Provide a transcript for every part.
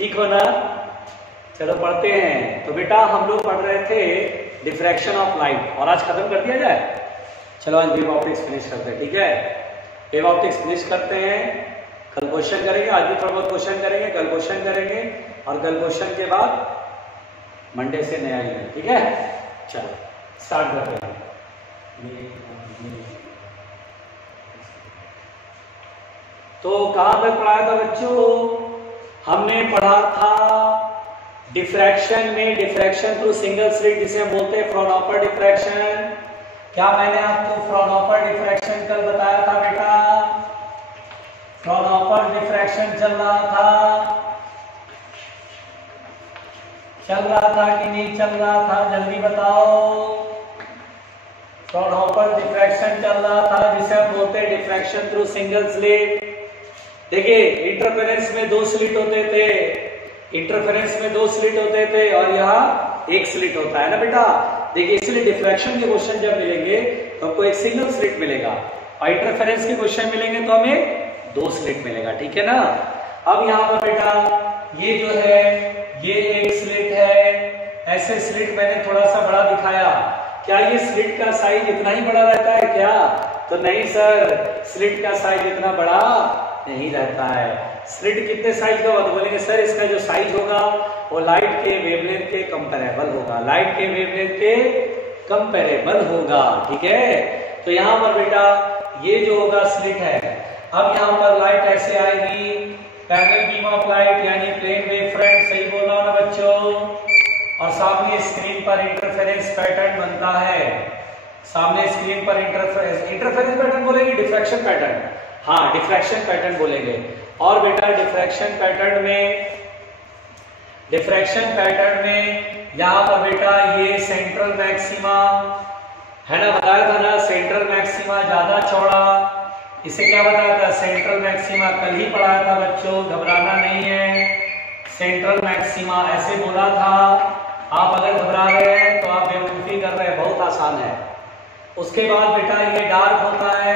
ठीक हो ना? चलो पढ़ते हैं। तो बेटा हम लोग पढ़ रहे थे डिफ्रैक्शन ऑफ लाइट और आज खत्म कर दिया जाए। चलो आज वेव ऑप्टिक्स फिनिश करते हैं, ठीक है? वेव ऑप्टिक्स फिनिश करते हैं, कल क्वेश्चन करेंगे, आज भी थोड़ा बहुत क्वेश्चन करेंगे, कल क्वेश्चन करेंगे और कल क्वेश्चन के बाद मंडे से नया यूनिट, ठीक है? चलो स्टार्ट करते हैं। तो कहां तक पढ़ाया था बच्चों? हमने पढ़ा था डिफ्रैक्शन में, डिफ्रैक्शन थ्रू सिंगल स्लिट जिसे हम बोलते हैं फ्राउनहोफर डिफ्रैक्शन। क्या मैंने आपको फ्राउनहोफर डिफ्रैक्शन कल बताया था बेटा? फ्राउनहोफर डिफ्रैक्शन चल रहा था कि नहीं चल रहा था? जल्दी बताओ। फ्राउनहोफर डिफ्रैक्शन चल रहा था जिसे हम बोलते हैं डिफ्रैक्शन थ्रू सिंगल स्लिट। देखिए इंटरफेरेंस में दो स्लिट होते थे, इंटरफेरेंस में दो स्लिट होते थे और यहाँ एक स्लिट होता है ना बेटा। देखिए इसलिए डिफ्रैक्शन के क्वेश्चन जब मिलेंगे तो हमको एक सिंगल स्लिट मिलेगा और इंटरफेरेंस के क्वेश्चन मिलेंगे तो हमें दो स्लिट मिलेगा, ठीक है ना? अब यहाँ पर बेटा ये जो है ये एक स्लिट है, ऐसे स्लिट मैंने थोड़ा सा बड़ा दिखाया। क्या ये स्लिट का साइज इतना ही बड़ा रहता है क्या? तो नहीं सर, स्लिट का साइज इतना बड़ा नहीं रहता है। स्लिट कितने साइज का होगा? तो बोलेंगे सर इसका जो साइज होगा वो लाइट के वेवलेंथ के कंपैरेबल होगा, लाइट के वेवलेंथ के कंपैरेबल होगा, ठीक है? तो यहाँ पर बेटा ये जो होगा स्लिट है। अब यहाँ पर लाइट ऐसे आएगी, पैरेलल बीम ऑफ लाइट यानी प्लेन वेव फ्रंट, सही बोला ना बच्चों? और सामने स्क्रीन पर इंटरफेरेंस पैटर्न बनता है, सामने स्क्रीन पर इंटरफेरेंस पैटर्न बोलेंगे, डिफ्रैक्शन पैटर्न, हाँ डिफ्रैक्शन पैटर्न बोलेंगे। और बेटा डिफ्रैक्शन पैटर्न में यहाँ पर बेटा ये सेंट्रल मैक्सिमा है ना, बताया था ना सेंट्रल मैक्सिमा ज्यादा चौड़ा, इसे क्या बताया था? सेंट्रल मैक्सिमा कल ही पढ़ाया था बच्चों, घबराना नहीं है। सेंट्रल मैक्सिमा ऐसे बोला था। आप अगर घबरा रहे हैं तो आप बेवकूफी कर रहे हैं, बहुत आसान है। उसके बाद बेटा ये डार्क होता है,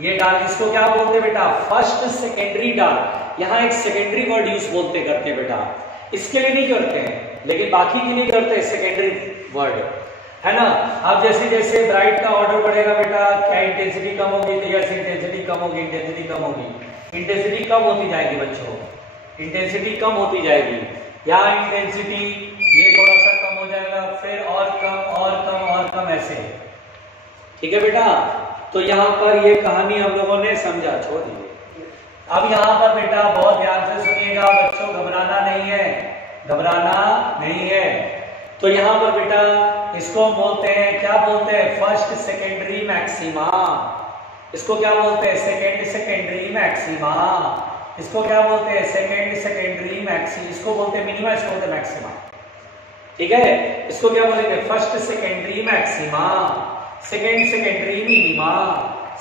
ये डार्क इसको क्या बोलते हैं बेटा? First secondary dark. यहाँ एक सेकेंडरी वर्ड यूज बोलते करते हैं बेटा, इसके लिए नहीं करते हैं लेकिन बाकी के लिए करते हैं सेकेंडरी वर्ड, है ना? अब जैसे जैसे ब्राइट का ऑर्डर बढ़ेगा बेटा, क्या इंटेंसिटी कम होगी? तो जैसे इंटेंसिटी कम होगी, इंटेंसिटी कम होगी, इंटेंसिटी कम होती जाएगी बच्चों, इंटेंसिटी कम होती जाएगी। यहाँ इंटेंसिटी ये थोड़ा सा कम हो जाएगा, फिर और कम और कम और कम, ऐसे, ठीक है बेटा? तो यहाँ पर ये कहानी हम लोगों ने समझा, छोड़ दीजिए। अब यहाँ पर बेटा बहुत ध्यान से सुनिएगा बच्चों, घबराना नहीं है, घबराना नहीं है। तो यहाँ पर बेटा इसको बोलते हैं, क्या बोलते हैं? First secondary maxima. इसको क्या बोलते हैं? Secondary maxima. इसको क्या बोलते हैं? Secondary maxima. इसको बोलते हैं मिनिमा, इसको बोलते हैं मैक्सिमा, ठीक है? इसको क्या बोलेंगे? First secondary maxima, secondary minima,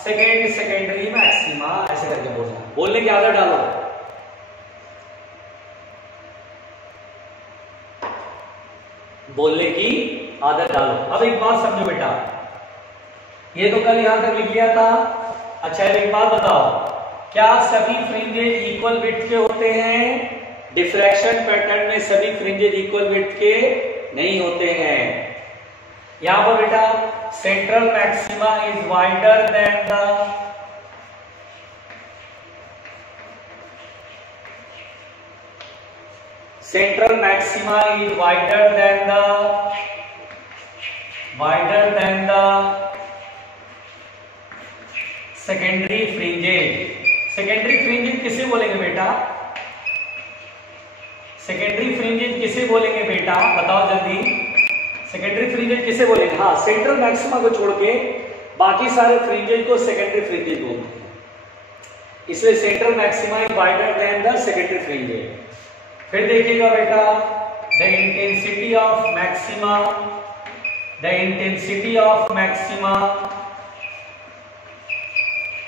secondary maxima, ऐसे करके बोलना। बोलने की आदत डालो, बोलने की आदत डालो। अब एक बात समझो बेटा, ये तो कल यहां तक लिख लिया था। अच्छा एक बात बताओ, क्या सभी फ्रिंजेज इक्वल विड्थ के होते हैं? डिफ्रैक्शन पैटर्न में सभी फ्रिंजेज इक्वल विड्थ के नहीं होते हैं। यहां पर बेटा central maxima is wider than the central maxima is wider than the secondary fringes. secondary fringes किसे बोलेंगे बेटा? secondary fringes किसे बोलेंगे बेटा? बताओ जल्दी, secondary fringes किसे बोलेंगे? हाँ, central maxima को छोड़ के बाकी सारे fringes को secondary fringes बोलते हैं, इसलिए central maxima is wider than the secondary fringes। फिर देखिएगा बेटा द इंटेंसिटी ऑफ मैक्सिमा,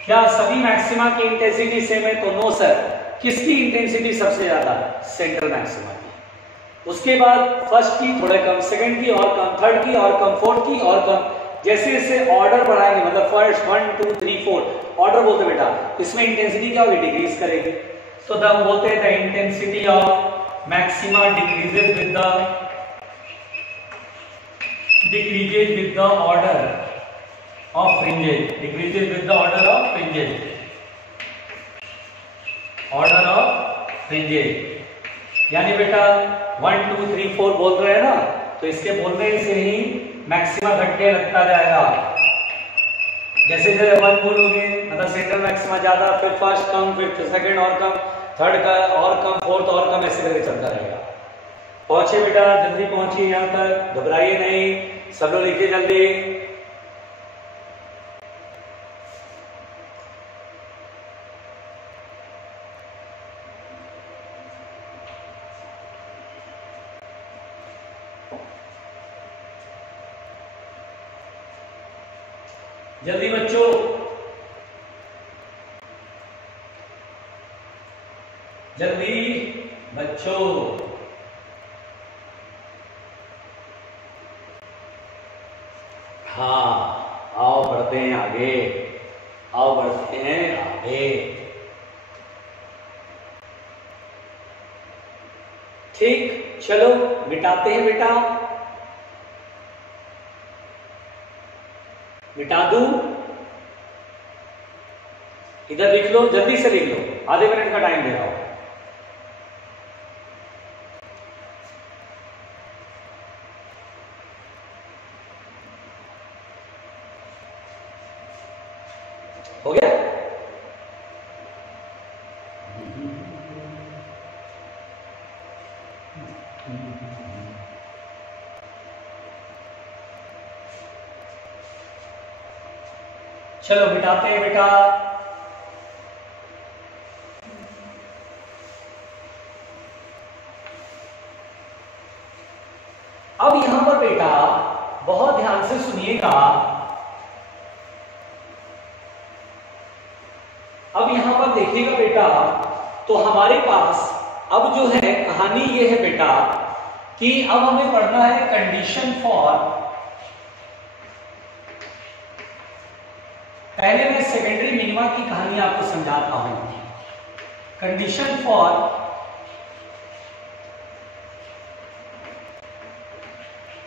क्या सभी मैक्सिमा की इंटेंसिटी सेम है? तो नो सर। किसकी इंटेंसिटी सबसे ज्यादा? सेंट्रल मैक्सिमा की। उसके बाद फर्स्ट की थोड़ा कम, सेकंड की और कम, थर्ड की और कम, फोर्थ की और कम। जैसे जैसे ऑर्डर बढ़ाएंगे, मतलब फर्स्ट 1 2 3 4 ऑर्डर बोलते बेटा, इसमें इंटेंसिटी क्या होगी? डिक्रीज करेगी। तो हम बोलते हैं the intensity of maxima decreases with the order of fringes, decreases with the order of fringes, order of fringes. यानी बेटा 1 2 3 4 बोल रहे हैं ना, तो इसके बोलने से ही मैक्सिमा घटने लगता जाएगा। जैसे जैसे 1 बोलोगे मतलब सेंट्रल मैक्सिमा ज्यादा, फिर फर्स्ट कम, फिर सेकंड और कम, थर्ड का और कम, फोर्थ और कम, ऐसे करके चलता रहेगा। पहुंचे बेटा, जल्दी पहुंचिए यहाँ तक, घबराइए नहीं, सब लोग लिखिए जल्दी। जल्दी बच्चों, जल्दी बच्चों। हाँ, आओ बढ़ते हैं आगे, आओ बढ़ते हैं आगे। ठीक, चलो मिटाते हैं बेटा, मिटा दूं? इधर लिख लो, जल्दी से लिख लो, आधे मिनट का टाइम दे रहा हूं। हो गया? चलो मिटाते हैं बेटा। अब यहां पर बेटा बहुत ध्यान से सुनिएगा। अब यहां पर देखिएगा बेटा, तो हमारे पास अब जो है कहानी ये है बेटा कि अब हमें पढ़ना है कंडीशन फॉर, पहले मैं सेकेंडरी मिनिमा की कहानी आपको समझाता हूं। Condition for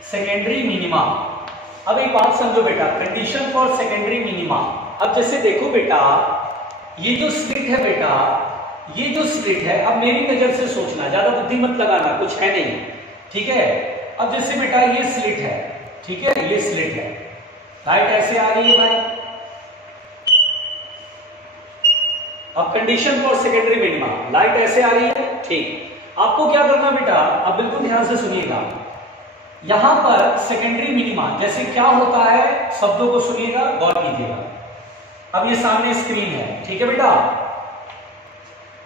secondary minima. अब एक बात समझो बेटा, कंडीशन फॉर सेकेंडरी मिनिमा। अब जैसे देखो बेटा, ये जो स्लिट है बेटा, ये जो स्लिट है, अब मेरी नजर से सोचना, ज्यादा बुद्धि मत लगाना, कुछ है नहीं, ठीक है। अब जैसे बेटा ये स्लिट है, ठीक है, ये स्लिट है, लाइट ऐसे आ रही है भाई। अब condition for secondary minima, light ऐसे आ रही है, ठीक। आपको क्या करना बेटा, अब बिल्कुल ध्यान से सुनिएगा। यहां पर सेकेंडरी मिनिमा जैसे क्या होता है, शब्दों को सुनिएगा, गौर कीजिएगा। अब ये सामने स्क्रीन है, ठीक है बेटा,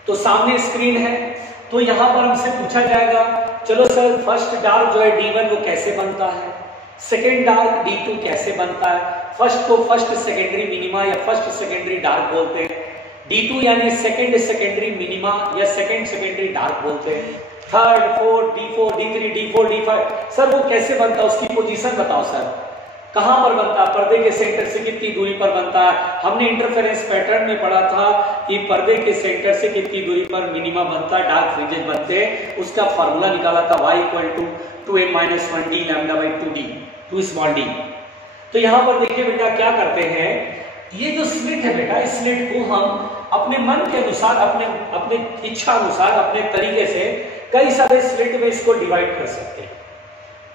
तो सामने स्क्रीन है, तो यहां पर हमसे पूछा जाएगा, चलो सर फर्स्ट डार्क जो है D1 वो कैसे बनता है, सेकेंड डार्क D2 कैसे बनता है। फर्स्ट को फर्स्ट सेकेंडरी मिनिमा या फर्स्ट सेकेंडरी डार्क बोलते हैं, D2 यानी सेकेंड सेकेंडरी मिनिमा या सेकेंड सेकेंडरी डार्क बोलते हैं। Third, fourth, D4, D3, D4, D5, sir वो कैसे बनता है, उसकी पोजीशन बताओ सर, कहां पर बनता है, पर्दे के सेंटर से कितनी दूरी पर बनता है। हमने इंटरफेरेंस पैटर्न में पढ़ा था कि पर्दे के सेंटर से कितनी दूरी पर मिनिमा बनता है, डार्क फ्रिंजेस बनते हैं, उसका फार्मूला निकाला था y = 2m-1d λ/2d, 2 small d। तो यहां पर देखिए बेटा क्या करते हैं, ये जो स्लिट है बेटा, इस स्लिट को हम अपने मन के अनुसार, अपने इच्छा अनुसार, अपने तरीके से कई सारे स्लिट में इसको डिवाइड कर सकते हैं,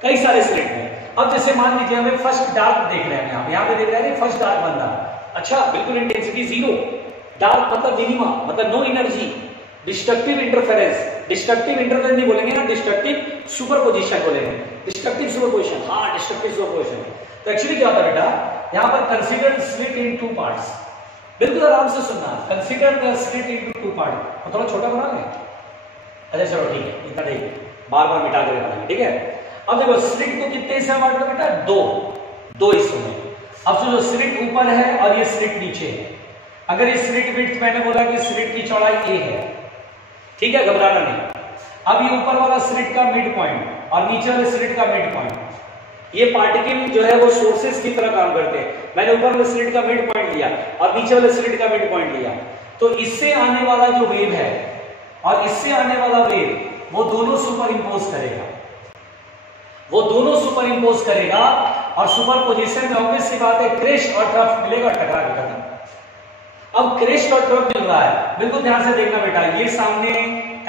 कई सारे स्लिट में। अब जैसे मान लीजिए हमें फर्स्ट डार्क देख रहे हैं, यहाँ पे देख रहे हैं फर्स्ट डार्क बन रहा, अच्छा बिल्कुल इंटेंसिटी 0, डार्क मतलब मिनिमा, मतलब no energy, destructive interference, destructive interference नहीं बोलेंगे ना, डिस्ट्रक्टिव सुपरपोजिशन बोलेंगे, डिस्ट्रक्टिव सुपरपोजिशन, हाँ डिस्ट्रक्टिव सुपरपोजिशन। तो एक्चुअली क्या होता है बेटा, यहाँ पर कंसीडर स्लिट इन 2 पार्ट्स, बिल्कुल आराम से सुनना, consider the slit in 2 part. थोड़ा छोटा बना लें, अच्छा चलो ठीक है, इतना देखिए, बार बार मिटा कर बनाएंगे, ठीक है। अब देखो स्लिट को कितने हिस्से में बांटना बेटा, दो हिस्सों में। अब सोचो स्लिट ऊपर है और ये स्लिट नीचे है। अगर ये स्लिट विड्थ, मैंने बोला कि स्लिट की चौड़ाई a है, ठीक है, घबराना नहीं। अब ये ऊपर वाला स्लिट का मिड पॉइंट और नीचे वाले स्लिट का मिड पॉइंट, ये पार्टिकल जो है वो सोर्सेस की तरह काम करते हैं। मैंने ऊपर वाले स्लिट का मिड पॉइंट लिया और नीचे वाले स्लिट का मिड पॉइंट लिया, तो इससे आने वाला जो वेव है और इससे आने वाला वेव, वो दोनों सुपर इम्पोज करेगा, वो दोनों सुपर इम्पोज करेगा और सुपर पोजिशन में ऑब्वियस सी बात है क्रेस्ट और ट्रफ मिलेगा, टकरा के खत्म। अब क्रेस्ट और ट्रफ मिल रहा है, बिल्कुल ध्यान से देखना बेटा, ये सामने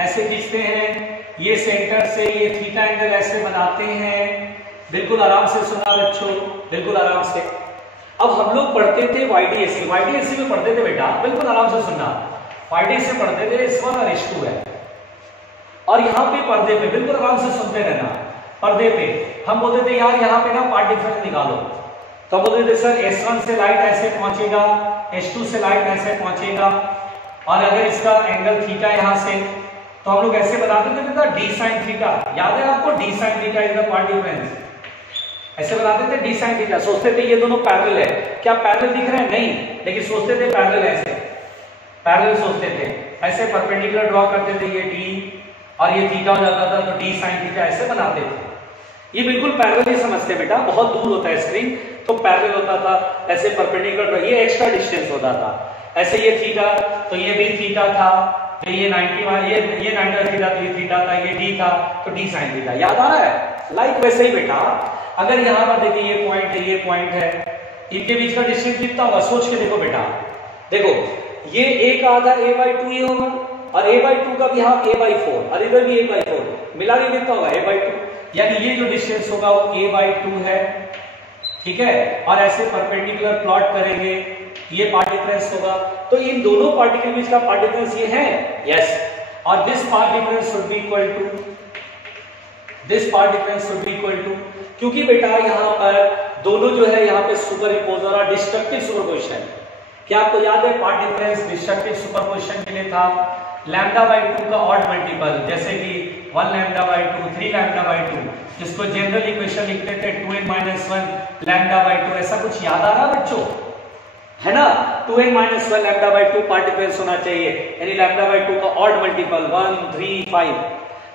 ऐसे खींचते हैं, ये सेंटर से ये थीटा एंगल ऐसे बनाते हैं, बिल्कुल आराम से सुना बच्चों, बिल्कुल आराम से। अब हम लोग पढ़ते थे YDAC, YDAC में पढ़ते थे बेटा, बिल्कुल आराम से सुनना, YDAC से पढ़ते थे S1 और S2 है, और यहाँ पे पर्दे पे बिल्कुल आराम से सुनते रहना, पर्दे पे हम बोलते थे यार यहाँ पे ना पार्ट डिफरेंस निकालो, तो बोलते थे सर S1 से लाइट ऐसे पहुंचेगा, S2 से लाइट ऐसे पहुंचेगा, और अगर इसका एंगल थीटा यहाँ से, तो हम लोग ऐसे बताते थे बेटा d sin थीटा, याद है आपको d sin theta is the path difference, ऐसे बताते थे d sin थीटा। सोचते थे ये दोनों पैरेलल है, क्या पैरेलल दिख रहे हैं? नहीं, लेकिन सोचते थे पैरेलल, ऐसे पैरेलल सोचते थे, ऐसे परपेंडिकुलर ड्रॉ करते थे, ये d और ये थीटा हो जाता था, तो d sin थीटा ऐसे बनाते थे। ये बिल्कुल पैरेलल ही समझते बेटा, बहुत दूर होता है स्क्रीन तो पैरेलल होता था, ऐसे परपेंडिकुलर, ये एक्स्ट्रा डिस्टेंस होता था, ऐसे ये थीटा तो ये भी थीटा था, तो ये 90 ये 90 थीटा तो ये थीटा था, ये d था तो d sin थीटा, याद आ रहा है? लाइक वैसे ही बेटा, अगर यहाँ पर देखिए ये पॉइंट है, ये पॉइंट है, इनके बीच का डिस्टेंस कितना होगा? सोच के देखो बेटा, देखो ये a का आधा a/2 ये होगा, और a/2 का भी हाफ a/4, और इधर भी a/4, मिला के कितना होगा? a/2, यानी ये जो डिस्टेंस होगा वो a/2 है, ठीक है। और ऐसे परपेंडिकुलर प्लॉट करेंगे, ये पार्ट डिफरेंस होगा, तो इन दोनों पार्टिकल बीच का पार्ट डिफरेंस ये है, यस, और this part difference should be equal to, this part difference should be equal to, क्योंकि बेटा यहाँ पर दोनों जो है यहाँ पे सुपर इम्पोज और डिस्ट्रक्टिव सुपरपोजिशन, क्या आपको याद है पार्ट डिफरेंस डिस्ट्रक्टिव सुपरपोजिशन के लिए था λ/2 का ऑड मल्टीपल, जैसे कि 1 λ/2, 3 λ/2, जिसको जनरल इक्वेशन लिखते थे 2n - 1 λ/2, ऐसा कुछ याद आ रहा बच्चों? है ना, 2n - 1 λ/2 पार्ट डिफरेंस होना चाहिए, यानी λ/2 का ऑड मल्टीपल 1, 3, 5,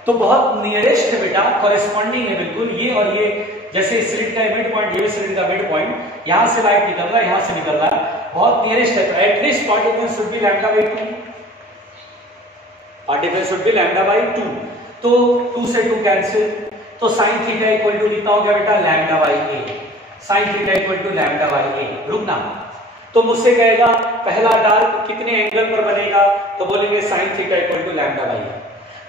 तो बहुत नियरेस्ट है बेटा, कॉरेस्पॉन्डिंग है बिल्कुल ये और ये, जैसे स्लिट का मिड पॉइंट, ये स्लिट का मिड पॉइंट, यहां से लाइट निकल रहा है, यहां से निकल रहा है, बहुत नियरेस्ट है, तो at least path difference should be λ/2, path difference should be λ/2, तो 2 से 2 कैंसिल, तो sin थीटा इक्वल टू कितना हो गया बेटा? λ/a, sin theta equal to λ/a। रुकना, तो मुझसे कहेगा पहला डार्क कितने एंगल पर बनेगा, तो बोलेंगे sin theta equal to λ/a।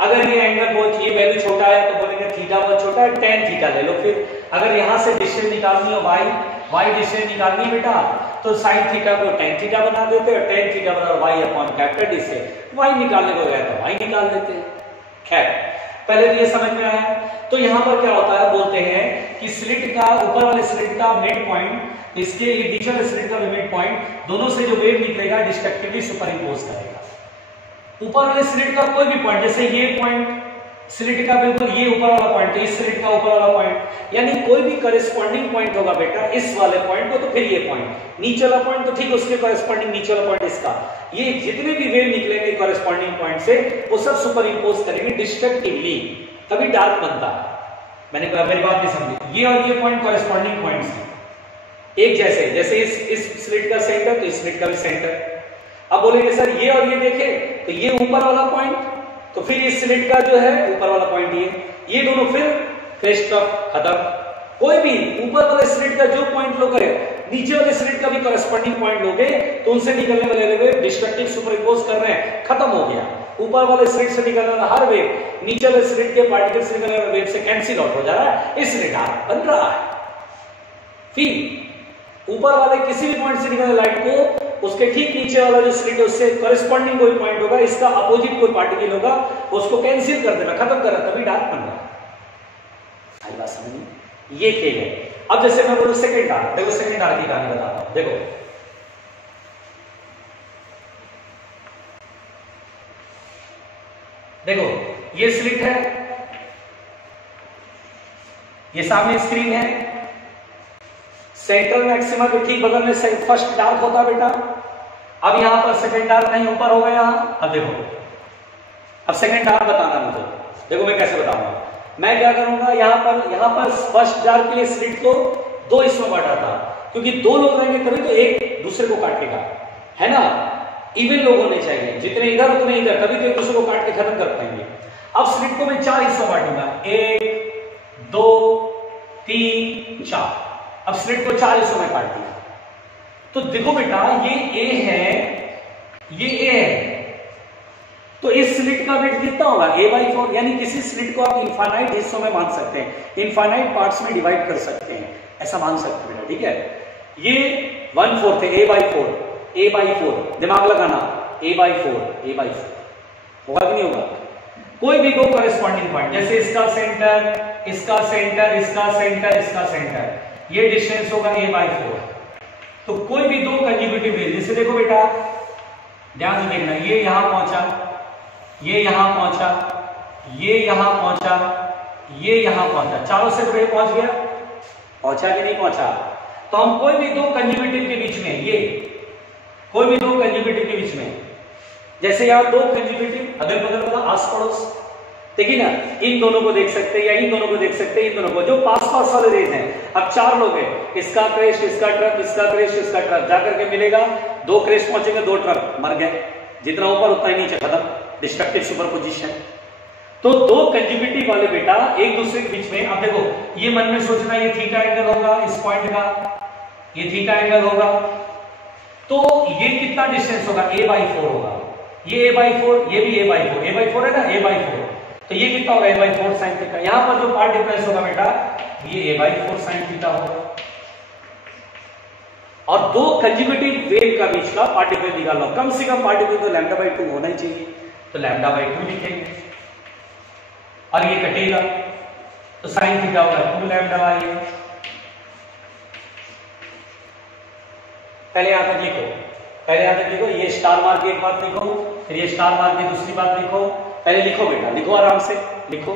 अगर ये एंगल बहुत, ये वैल्यू छोटा है तो बोलेंगे थीटा बहुत छोटा है, tan थीटा ले लो। फिर अगर यहां से डिस्टेंस निकालनी हो y डिस्टेंस निकालनी है बेटा, तो sin थीटा को tan थीटा बना देते हैं, tan थीटा बराबर y अपॉन कैपिटल D से y निकालने को गया तो y निकाल देते हैं। खैर पहले तो ये समझ में आया। तो यहाँ पर क्या होता है, बोलते हैं कि स्लिट का, ऊपर वाले स्लिट का मिड पॉइंट, इसके नीचे वाले स्लिट का मिड पॉइंट, दोनों से जो वेव निकलेगा डिस्ट्रक्टिवली सुपर इम्पोज करेगा ऊपर वाले स्लिट का कोई भी पॉइंट, जैसे ये पॉइंट स्लिट का बिल्कुल ये ऊपर वाला पॉइंट, इस स्लिट का ऊपर वाला पॉइंट, यानी कोई भी करेस्पॉन्डिंग पॉइंट होगा बेटा इस वाले पॉइंट को, तो फिर ये पॉइंट नीचे वाला पॉइंट, तो ठीक उसके करेस्पॉन्डिंग नीचे वाला पॉइंट इसका, ये जितने भी वेव निकलेंगे करेस्पॉन्डिंग पॉइंट से वो सब सुपर इम्पोज करेंगे डिस्ट्रक्टिवली, तभी डार्क बनता है। मैंने मेरी बात नहीं समझी, ये और ये पॉइंट करेस्पॉन्डिंग पॉइंट है एक जैसे, जैसे इस स्लिट का सेंटर तो इस स्लिट का भी सेंटर। अब बोलेंगे सर ये और ये देखे तो ये ऊपर वाला पॉइंट, तो फिर इस स्लिट का जो है ऊपर वाला पॉइंट ये दोनों फिर क्रेस्ट ऑफ खत्म। कोई भी ऊपर वाले स्लिट का जो पॉइंट लो करे, नीचे वाले स्लिट का भी कॉरेस्पॉन्डिंग पॉइंट लोगे तो उनसे निकलने वाले वेव डिस्ट्रक्टिव सुपरइम्पोज कर रहे हैं, खत्म हो गया। ऊपर वाले स्लिट से निकलने वाला हर वेव नीचे वाले स्लिट के पार्टिकल से निकलने वाले वेव से कैंसिल आउट हो जा रहा है, इसलिए डार्क बन रहा है। फिर ऊपर वाले किसी भी पॉइंट से निकलने लाइट को उसके ठीक नीचे वाला जो स्लिट है उससे कॉरेस्पॉन्डिंग कोई पॉइंट होगा, इसका अपोजिट कोई पार्टिकल होगा, उसको कैंसिल कर देना, खत्म कर रहा, तभी डार्क बन रहा है। आई बात समझ में? ये खेल है। अब जैसे मैं बोलूं सेकंड डार्क, देखो सेकंड डार्क की कहानी बताता हूं। देखो देखो ये स्लिट है, ये सामने स्क्रीन है, सेंट्रल मैक्सिमा के ठीक बगल में फर्स्ट डार्क होता बेटा। अब यहां पर सेकंड डार्क नहीं ऊपर हो गया। अब देखो, अब सेकंड डार्क बताना मुझे, देखो मैं कैसे बताऊंगा। मैं क्या करूंगा, यहां पर फर्स्ट डार्क के लिए स्लिट को दो हिस्सों बांटा था, क्योंकि दो लोग रहेंगे तभी तो एक दूसरे को काटेगा, है ना। इवन लोग होने चाहिए, जितने इधर उतने इधर, तभी तो एक दूसरे को काट के खत्म कर पाएंगे। अब स्लिट स्लिट को मैं 4 हिस्सों बांटूंगा, 1 2 3 4। अब स्लिट को 4 हिस्सों में काट दिया। तो देखो बेटा ये ए है, ये ए है, तो इस स्लिट का वेट कितना होगा a/4। यानी किसी स्लिट को आप इनफाइनाइट हिस्सों में बांट सकते हैं, इनफाइनाइट पार्ट्स में डिवाइड कर सकते हैं, ऐसा मान सकते हैं। ठीक है, ये 1/4 है, a/4 दिमाग लगाना, a/4 होगा कि नहीं होगा। कोई भी दो कॉरेस्पॉन्डिंग पॉइंट, जैसे इसका सेंटर, इसका सेंटर, इसका सेंटर, इसका सेंटर, ये डिस्टेंस होगा a/4। तो कोई भी दो कंज्यूगेटिव रेज, जैसे देखो बेटा ध्यान से देखना, ये यहां पहुंचा, ये यहां पहुंचा, ये यहां पहुंचा, ये यहां पहुंचा, चारों से बड़े पहुंच गया, पहुंचा कि नहीं पहुंचा। तो हम कोई भी दो कंज्यूगेटिव के बीच में, ये कोई भी दो कंज्यूगेटिव के बीच में, जैसे यहां दो कंज्यूगेटिव अगल बगल वाला आस पड़ोस, देखिए ना, इन दोनों को देख सकते हैं या इन दोनों को देख सकते हैं, इन दोनों को जो पास पास वाले रेज हैं। अब 4 लोग हैं, इसका क्रेस्ट, इसका ट्रक, इसका क्रेस्ट, इसका ट्रक, जाकर के मिलेगा, 2 क्रेस्ट पहुंचेंगे, 2 ट्रक, मर गए, जितना ऊपर उतना ही नीचे, खत्म, डिस्ट्रक्टिव सुपरपोजिशन। तो दो कंज्यूगेटिव वाले बेटा एक दूसरे के बीच में, अब देखो ये मन में सोचना ये थीटा एंगल होगा, इस पॉइंट का ये थीटा एंगल होगा, तो ये कितना डिस्टेंस होगा a/4 होगा, ये a/4, ये भी a/4 है ना, a/4, तो ये कितना होगा a/4 sin थीटा। यहां पर जो पार्ट डिफरेंस होगा बेटा ये a/4 sin थीटा होगा। और दो कंज्यूगेटिव वेव का बीच का पार्ट डिफरेंस निकालना, कम से कम पार्ट डिफरेंस तो λ/2 होना ही चाहिए, तो λ/2 लिखेंगे और ये कटेगा, तो sin थीटा होगा 2λ। पहले यहां तक लिखो, पहले यहां तक लिखो, ये स्टार मार के एक बात लिखो, फिर ये स्टार मार के दूसरी बात लिखो। पहले लिखो बेटा, लिखो आराम से लिखो।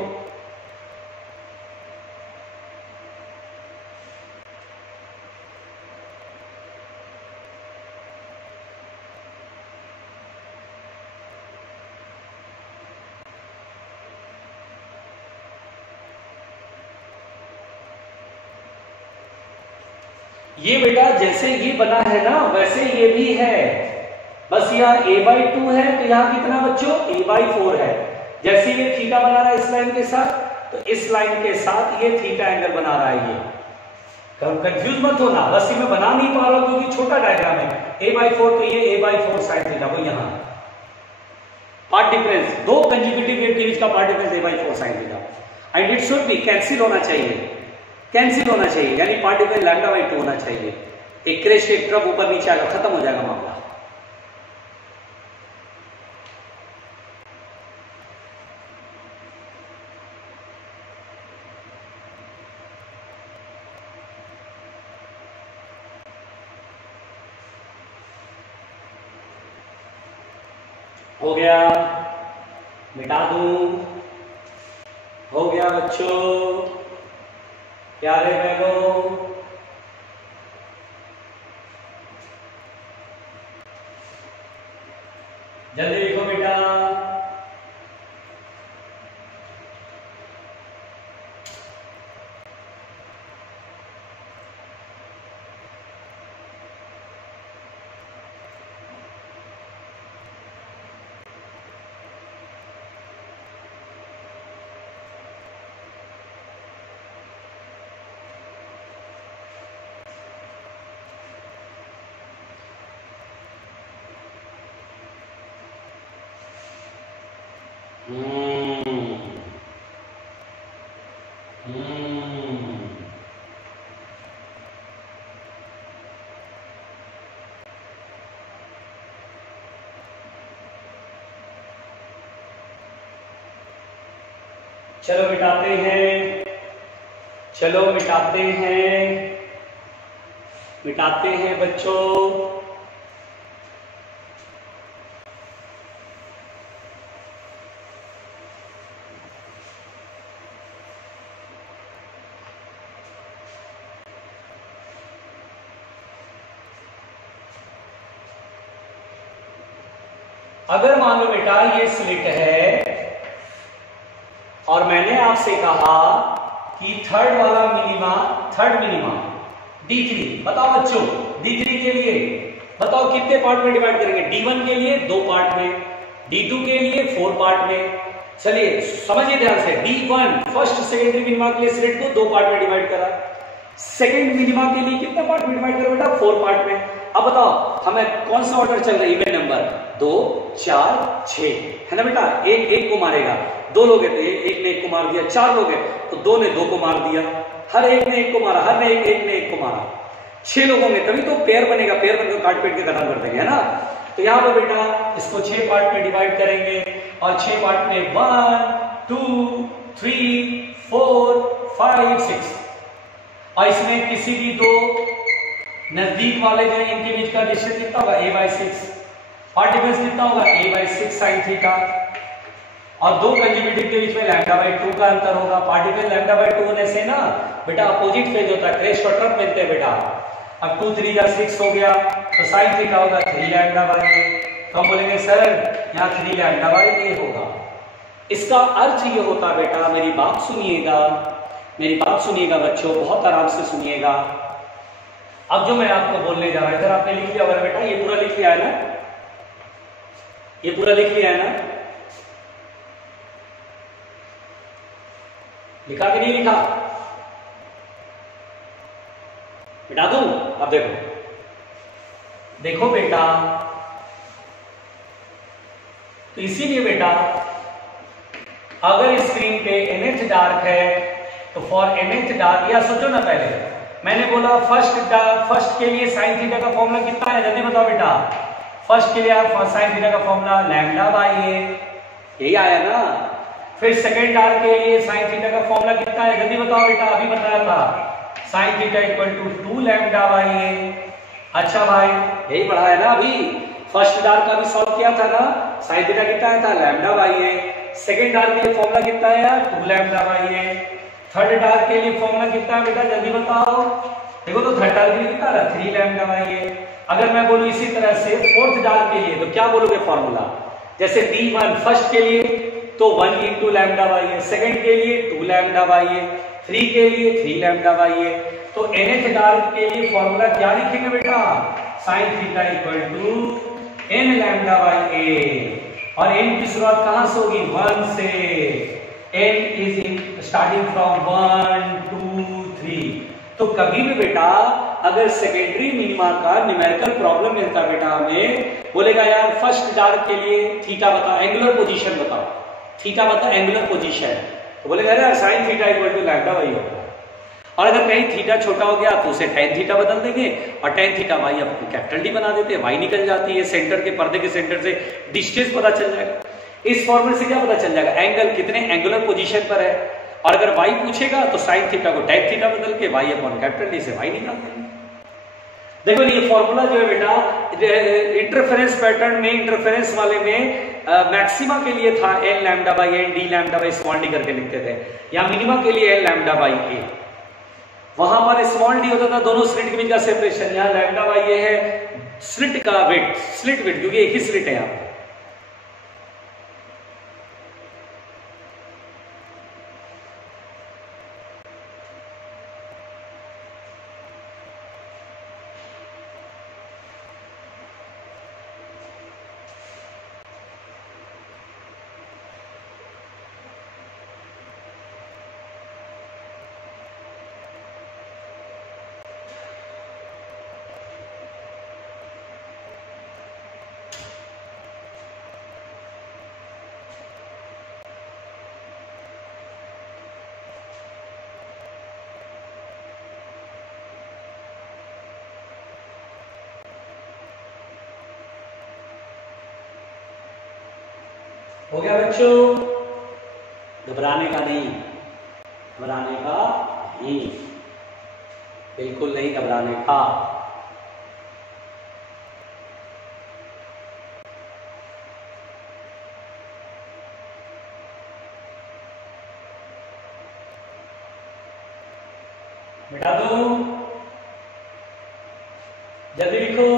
ये बेटा जैसे ये बना है ना वैसे ये भी है, बस यहाँ a/2 है तो यहाँ कितना बच्चों a/4 है। जैसे ये थीटा बना रहा है इस लाइन के साथ, तो इस लाइन के साथ ये थीटा एंगल बना रहा है। ये कंफ्यूज मत होना, बस ये मैं बना नहीं पा रहा हूं क्योंकि छोटा डायग्राम है। a/4 तो ये a/4 sin थीटा, वो यहाँ पार्ट डिफरेंस, दो कंज्यूगेटिव वेव के बीच का path difference a/4 sin theta. And it should B cancel होना चाहिए, कैंसिल होना चाहिए, यानी पार्ट डिफरेंस λ/2 होना चाहिए। एक क्रेस्ट एक ट्रक ऊपर नीचे आएगा, खत्म हो जाएगा मामला। हो गया, मिटा दूं, हो गया बच्चों, प्यारे बहनों। जल्दी लिखो बेटा। चलो मिटाते हैं, चलो मिटाते हैं, मिटाते हैं बच्चों। अगर मान लो बेटा ये स्लिट है और मैंने आपसे कहा कि थर्ड वाला मिनीमा, थर्ड मिनीमा D3, बताओ बच्चों D3 के लिए बताओ कितने पार्ट में डिवाइड करेंगे। D1 के लिए 2 पार्ट में, D2 के लिए 4 पार्ट में, चलिए समझिए ध्यान से, D1 फर्स्ट सेकेंडरी मिनिमा के लिए स्लिट को 2 पार्ट में डिवाइड करा, सेकेंड मिनिमा के लिए कितने पार्ट में डिवाइड करा बेटा? 4 पार्ट में। अब बताओ हमें कौन सा ऑर्डर चल रहा है? इवन नंबर 2 4 6 है ना बेटा। एक एक को मारेगा, 2 लोग हैं तो एक ने एक को मार दिया, 4 लोग हैं तो 2 ने 2 को मार दिया, हर एक ने एक को मारा, हर ने एक ने एक को मारा, 6 लोगों में तभी तो पेयर बनेगा, पेयर बनकर काट पीट के खत्म कर देंगे, है ना। तो यहां पर बेटा इसको 6 पार्ट में डिवाइड करेंगे और 6 पार्ट में 1 2 3 4 5 6, और इसमें किसी भी 2 नजदीक वाले जो है इनके बीच का डिस्टेंस कितना होगा? a/6, और डिफरेंस कितना होगा? a/6 sin थीटा, और 2 कंज्यूगेटिव के बीच में λ/2 का अंतर होगा। पार्टिकल λ/2 होने से ना बेटा अपोजिट फेज होता है, क्रेस्ट और ट्रफ मिलते हैं बेटा। अब 2 3 या 6 हो गया तो sin थीटा होगा 3λ/a, तो हम बोलेंगे सर यहाँ 3λ/a होगा। इसका अर्थ ये होता बेटा, मेरी बात सुनिएगा, मेरी बात सुनिएगा बच्चों, बहुत आराम से सुनिएगा। अब जो मैं आपको बोलने जा रहा हूं, इधर आपने लिख लिया होगा बेटा, ये पूरा लिख लिया है ना, ये पूरा लिख लिया है ना, लिखा कि नहीं लिखा? मिटा दूं? अब देखो, देखो बेटा, तो इसीलिए बेटा अगर स्क्रीन पे nth डार्क है तो फॉर nth डार्क, या सोचो ना, पहले मैंने बोला फर्स्ट के लिए साइन थीटा का फॉर्मूला कितना है? जल्दी बताओ बेटा। फर्स्ट के लिए आप साइन थीटा का फॉर्मूला λ/a, यही आया ना। फिर सेकेंड डार्क के लिए साइन थीटा का फॉर्मूला कितना है? जल्दी बताओ बेटा, अभी बताया था, sign theta equal to 2λ/a। अच्छा भाई यही पढ़ा है ना अभी, फर्स्ट डार्क का भी सॉल्व किया था ना, साइन थीटा कितना आया था? λ/a। सेकेंड डार्क के लिए फॉर्मूला कितना है? 2λ/a। थर्ड डार्क के लिए फॉर्मूला कितना है बेटा? जल्दी बताओ। देखो तो थर्ड डार्क के लिए कितना है? 3λ/a। अगर मैं बोलूं इसी तरह से फोर्थ डार्क के लिए तो क्या बोलोगे फॉर्मूला? जैसे D1 फर्स्ट के लिए तो 1 × λ/a, सेकंड के लिए 2λ/a, 3 के लिए 3λ/a। तो nth डार्क के लिए फॉर्मूला क्या लिखेंगे बेटा? sin theta equal to nλ/a, और n की शुरुआत कहां से होगी? 1 से। n is in starting from 1 2 3। तो कभी भी बेटा अगर सेकेंडरी मिनिमा का न्यूमेरिकल प्रॉब्लम मिलता बेटा हमें, बोलेगा यार फर्स्ट डार्क के लिए थीटा बताओ, एंगुलर पोजीशन बताओ, थीटा बताओ एंगुलर पोजीशन, तो बोलेगा यार sin theta equal to λ/a होगा। और अगर कहीं थीटा छोटा हो गया तो उसे tan थीटा बदल देंगे और tan थीटा y अपनी कैपिटल D बना देते हैं, y निकल जाती है, सेंटर के पर्दे के सेंटर से डिस्टेंस पता चल जाएगा। इस फॉर्मूले से क्या पता चल जाएगा? एंगल कितने एंगुलर पोजीशन पर है, और अगर y पूछेगा तो sin थीटा को tan थीटा बदल के y अपॉन कैपिटल D से y निकाल देंगे। देखो ये फॉर्मूला जो है बेटा इंटरफेरेंस पैटर्न में, इंटरफेरेंस वाले में मैक्सिमा के लिए था nλ/n dλ/d करके लिखते थे, या मिनिमा के लिए nλ/a। वहां पर स्मॉल डी होता था दोनों स्लिट के बीच का सेपरेशन, यहाँ λ/a है स्लिट का वेट, स्लिट वेट, क्योंकि एक ही स्लिट है यहाँ पे। हो गया बच्चों? घबराने का नहीं, घबराने का नहीं, बिल्कुल नहीं घबराने का। मिटा दो, जल्दी लिखो।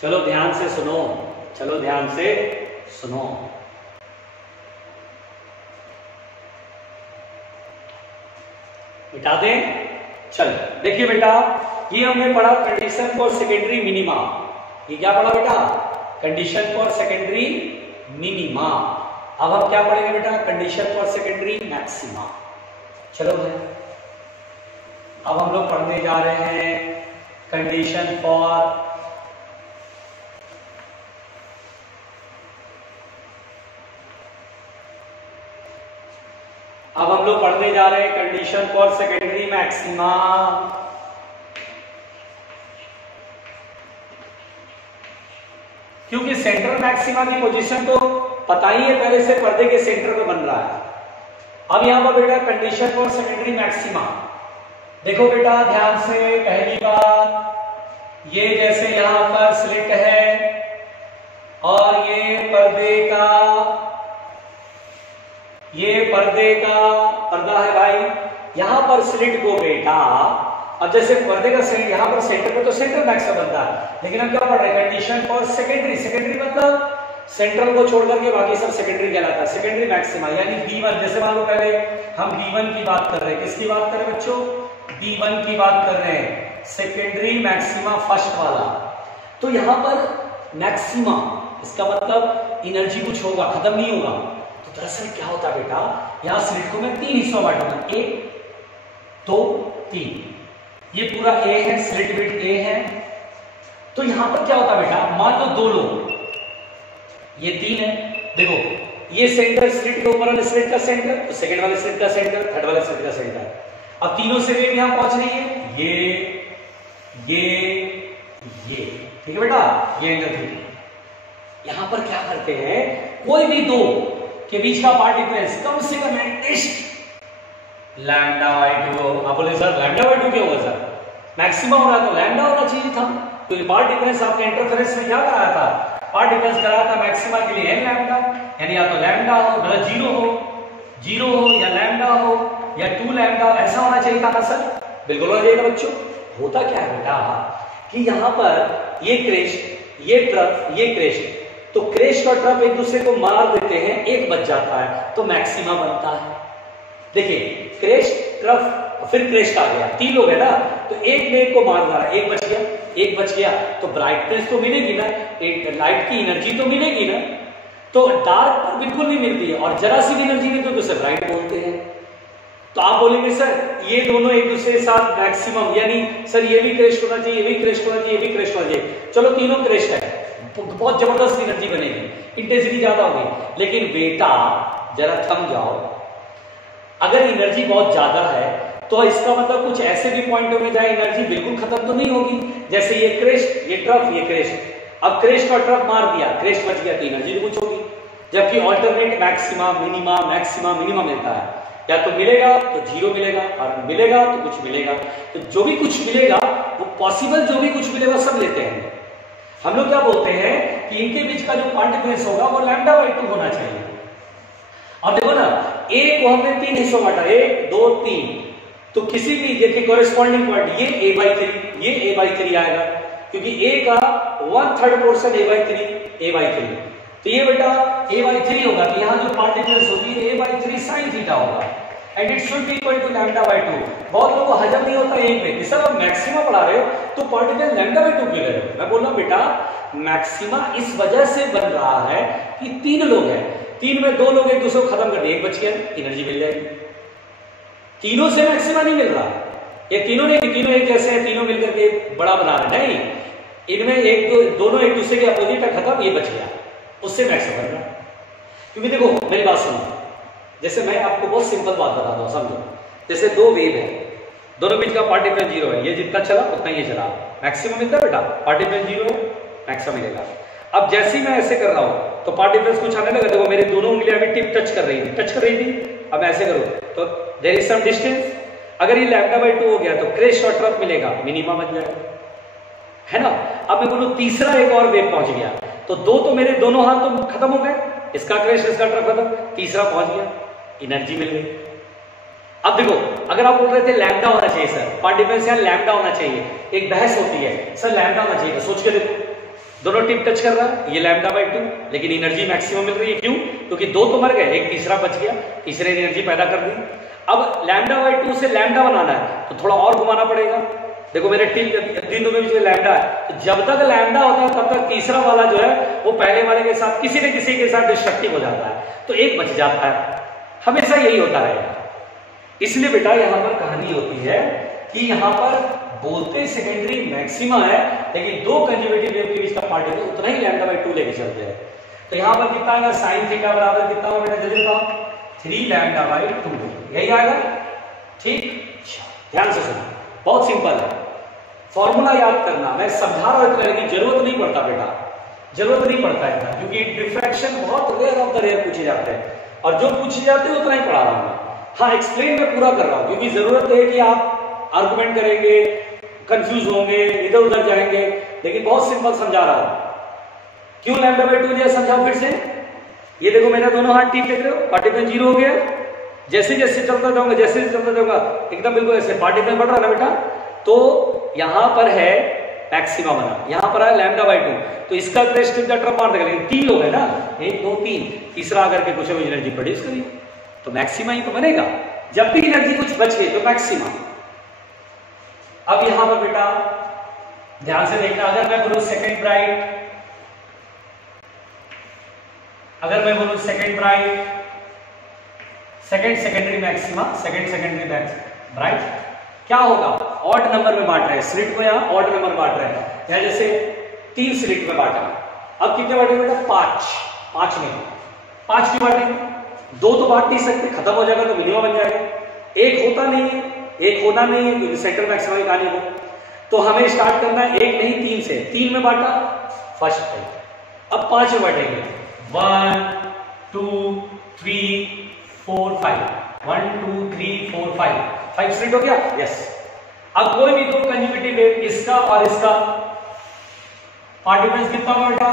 चलो ध्यान से सुनो, चलो ध्यान से सुनो, मिटा दें। चल देखिए बेटा, ये हमने पढ़ा कंडीशन फॉर सेकेंडरी मिनिमा। ये क्या पढ़ा बेटा? Condition for secondary minima. अब हम क्या पढ़ेंगे बेटा? Condition for secondary maxima. चलो भाई, अब हम लोग पढ़ने जा रहे हैं condition for condition for secondary maxima. क्योंकि सेंट्रल मैक्सिमा की पोजीशन तो पता ही है पहले से, पर्दे के सेंटर में बन रहा है। अब यहां पर बेटा कंडीशन फॉर सेकेंडरी मैक्सिमा देखो बेटा ध्यान से। पहली बात, ये जैसे यहां पर स्लिट है और ये पर्दे का पर्दा है भाई, यहां पर स्लिट को बेटा, अब जैसे पर्दे का सेंटर यहां पर सेंटर पे तो सेंट्रल मैक्सिमा बनता है, लेकिन हम क्या पढ़ रहे हैं? Condition for secondary. सेकेंडरी मतलब सेंट्रल को छोड़ करके बाकी सब सेकेंडरी कहलाता है। सेकेंडरी मैक्सिमा यानी B1। जैसे मान लो पहले हम B1 की बात कर रहे हैं। किसकी बात कर रहे हैं बच्चों? B1 की बात कर रहे हैं, सेकेंडरी मैक्सिमा फर्स्ट वाला। तो यहां पर मैक्सिमा, इसका मतलब एनर्जी कुछ होगा, खत्म नहीं होगा। तो दरअसल क्या होता है बेटा, यहां स्लिट को मैं 3 हिस्सों में बांटूंगा, 1 2 3। ये पूरा A है, स्लिट बिट A है। तो यहां पर क्या होता है बेटा, मान लो 2 लोग, ये 3 है। देखो ये सेंटर स्लिट के ऊपर वाले स्लिट का सेंटर, तो सेकंड वाले स्लिट का सेंटर, थर्ड वाले स्लिट का सेंटर। अब तीनों से वेव यहां पहुंच रही है, ये ठीक है बेटा, ये एंगल थीटा। यहां पर क्या करते हैं, कोई भी दो के बीच का पार्ट डिफरेंस कम से कम एटलीस्ट λ/2 हो। आप बोले सर λ/2 क्या होगा सर? मैक्सिमम हो रहा तो लैम्डा होना चाहिए था। तो ये पार्ट डिफरेंस आपके इंटरफेरेंस में क्या कराया था? पार्ट डिफरेंस कराया था मैक्सिमा के लिए n लैम्डा, यानी या तो लैम्डा हो, मतलब जीरो हो या लैम्डा हो या 2 लैम्डा, ऐसा होना चाहिए था ना सर? बिल्कुल होना चाहिए था बच्चों। होता क्या है बेटा कि यहां पर ये क्रेस्ट, ये ट्रफ, ये क्रेस्ट, तो क्रेस्ट और ट्रफ एक दूसरे को मार देते हैं, एक बच जाता है तो मैक्सिमा बनता है। देखिए क्रेस्ट, ट्रफ, फिर क्रेस्ट आ गया, 3 लोग है ना, तो एक में एक को मार रहा है, एक बच गया तो ब्राइटनेस तो मिलेगी ना, एक लाइट की एनर्जी तो मिलेगी ना। तो डार्क पर बिल्कुल नहीं मिलती है, और जरा सी एनर्जी मिलती है तो सर ब्राइट बोलते हैं। तो आप बोलेंगे सर ये दोनों एक दूसरे के साथ मैक्सिमम, यानी सर ये भी क्रेस्ट होना चाहिए, ये भी क्रेस्ट होना चाहिए, ये भी क्रेस्ट होना चाहिए। चलो तीनों क्रेस्ट है, बहुत जबरदस्त एनर्जी बनेगी, इंटेंसिटी ज्यादा होगी। लेकिन बेटा जरा थम जाओ, अगर एनर्जी बहुत ज्यादा है तो इसका मतलब कुछ ऐसे भी पॉइंटों में जाए एनर्जी बिल्कुल खत्म तो नहीं होगी। जैसे ये क्रेस्ट, ये ट्रफ, ये क्रेस्ट। अब क्रेस्ट और ट्रफ मार दिया, क्रेस्ट बच गया तो एनर्जी तो कुछ होगी। जबकि ऑल्टरनेट मैक्सिमा मिनिमा मिलता है, या तो मिलेगा तो 0 मिलेगा और मिलेगा तो कुछ मिलेगा। तो जो भी कुछ मिलेगा वो पॉसिबल, जो भी कुछ मिलेगा सब लेते हैं। हम लोग क्या बोलते हैं कि इनके बीच का जो पार्ट डिफरेंस होगा वो λ/2 होना चाहिए। अब देखो ना, A को हमने 3 हिस्सों बांटा, 1 2 3, तो किसी भी देखिए कॉरेस्पॉन्डिंग पॉइंट, ये A/3, ये A/3 आएगा, क्योंकि A का 1/3 पोर्शन A/3, तो ये बेटा A/3 होगा। तो यहाँ जो पार्ट डिफरेंस होगी A/3 sin थीटा होगा, and it should be equal to λ/2। बहुत लोगों को हजम नहीं होता एक में कि सर आप मैक्सिमा पढ़ा रहे हो तो पार्ट डिफरेंस λ/2 क्यों ले रहे हो? मैं बोल रहा हूं बेटा मैक्सिमा इस वजह से बन रहा है कि 3 लोग हैं, 3 में 2 लोग एक दूसरे को खत्म कर दिए, एक बच गया, एनर्जी मिल जाएगी। तीनों से मैक्सिमा नहीं मिल रहा, ये तीनों नहीं, तीनों एक जैसे हैं, तीनों मिलकर के बड़ा बना रहे हैं, नहीं, इनमें दोनों एक दूसरे के अपोजिट है, खत्म, ये बच गया, उससे मैक्सिमा बन रहा। क्योंकि देखो मेरी बात सुनो, जैसे मैं आपको बहुत सिंपल बात बताता हूं, समझो। जैसे 2 वेव है, दोनों बीच का पार्ट डिफरेंस 0 है, ये जितना चला उतना ये चला, मैक्सिमम मिलता है बेटा, पार्ट डिफरेंस 0 है, मैक्सिमम मिलेगा। अब जैसे ही मैं ऐसे कर रहा हूं तो पार्ट डिफरेंस कुछ आने लगा, देखो मेरे दोनों उंगलियां अभी टिप टच कर रही थी, अब ऐसे करो तो देयर इज सम डिस्टेंस। अगर ये λ/2 हो गया तो क्रेस्ट और ट्रफ मिलेगा, मिनिमा बन जाएगा, है ना। अब मैं बोलूं तीसरा एक और वेव पहुंच गया, तो 2 तो मेरे दोनों हाथ तो खत्म हो गए, इसका क्रेस्ट इसका ट्रफ खत्म, तीसरा पहुंच गया, एनर्जी मिल गई। अब देखो अगर आप बोल रहे थे लैम्डा होना चाहिए सर, पार्ट डिफरेंस यहाँ लैम्डा होना चाहिए, एक बहस होती है सर लैम्डा होना चाहिए, तो सोच के देखो दोनों टिप टच कर रहा है, ये λ/2, लेकिन एनर्जी मैक्सिमम मिल रही है। क्यों? क्योंकि दो तो मर गए, एक तीसरा बच गया, तीसरे ने एनर्जी पैदा कर दी। अब λ/2 से लैम्डा बनाना है तो थोड़ा और घुमाना पड़ेगा। देखो मेरे टिप बिंदु में भी लैम्डा है, तो जब तक लैम्डा होता है तब तक तीसरा वाला जो है वो पहले वाले के साथ किसी न किसी के साथ डिस्ट्रक्टिव हो जाता है, तो एक बच जाता है। हमेशा यही होता रहेगा। इसलिए बेटा यहां पर कहानी होती है कि यहां पर बोलते सेकेंडरी मैक्सिमा है, लेकिन दो कंजर्वेटिव वेव के बीच का पार्टिकल उतना ही λ/2 लेके चलते हैं। तो यहां पर कितना आएगा, साइन थीटा बराबर कितना होगा बेटा, जल्दी बताओ, 3λ/2, यही आएगा। ठीक, ध्यान से सुनो, बहुत सिंपल है, फॉर्मूला याद करना। मैं समझा रहा हूं लेकिन जरूरत नहीं पड़ता बेटा, जरूरत नहीं पड़ता है, क्योंकि डिफ्रैक्शन बहुत रेयर ऑफ द रेयर पूछे जाते हैं, और जो पूछे जाते हैं उतना ही पढ़ा रहा हूं। हाँ, एक्सप्लेन मैं पूरा कर रहा हूं, क्योंकि जरूरत है कि आप आर्गुमेंट करेंगे, कंफ्यूज होंगे, इधर उधर जाएंगे, लेकिन बहुत सिंपल समझा रहा हूं। क्यों λ/2 लिया, समझाओ फिर से। ये देखो मेरा दोनों हाथ टिप देख रहे हो, पार्टिकल 0 हो गया। जैसे जैसे चलता जाऊंगा, जैसे जैसे चलता जाऊंगा, एकदम बिल्कुल ऐसे पार्टिकल बढ़ रहा है ना बेटा, तो यहां पर है मैक्सिमा बना, यहां पर है λ/2, तो इसका क्रेस्ट का टर्म मार देगा, लेकिन 3 लोग है ना, 1 2 3, तीसरा आकर के कुछ एनर्जी प्रोड्यूस करिए, तो मैक्सिमा ही तो बनेगा। जब भी एनर्जी कुछ बच गई तो मैक्सिमा। अब यहां पर बेटा ध्यान से देखना, अगर मैं बोलूं सेकंड ब्राइट, अगर मैं बोलूं second bright, second secondary maxima, second secondary bright, क्या होगा, ऑड नंबर में बांट रहे हैं स्लिट को, यहां ऑड नंबर बांट रहे हैं, यहां जैसे 3 स्लिट में बांटा, अब कितने बांटेंगे बेटा, 5 में 5 क्यों बांटेंगे, 2 तो बांट नहीं सकते, खत्म हो जाएगा तो मिनिमम बन जाएगा, एक होता नहीं है, एक होना नहीं है, क्योंकि सेंट्रल मैक्सिमा की कहानी हो, तो हमें स्टार्ट करना है 1 नहीं 3 से, 3 में बांटा फर्स्ट टाइम, अब 5 में बांटेंगे, 1 2 3 4 5, 1 2 3 4 5 स्लिट हो गया, यस। अब कोई भी दो कंजुगेटिव वेव, इसका और इसका, पार्ट डिफरेंस कितना होगा बेटा,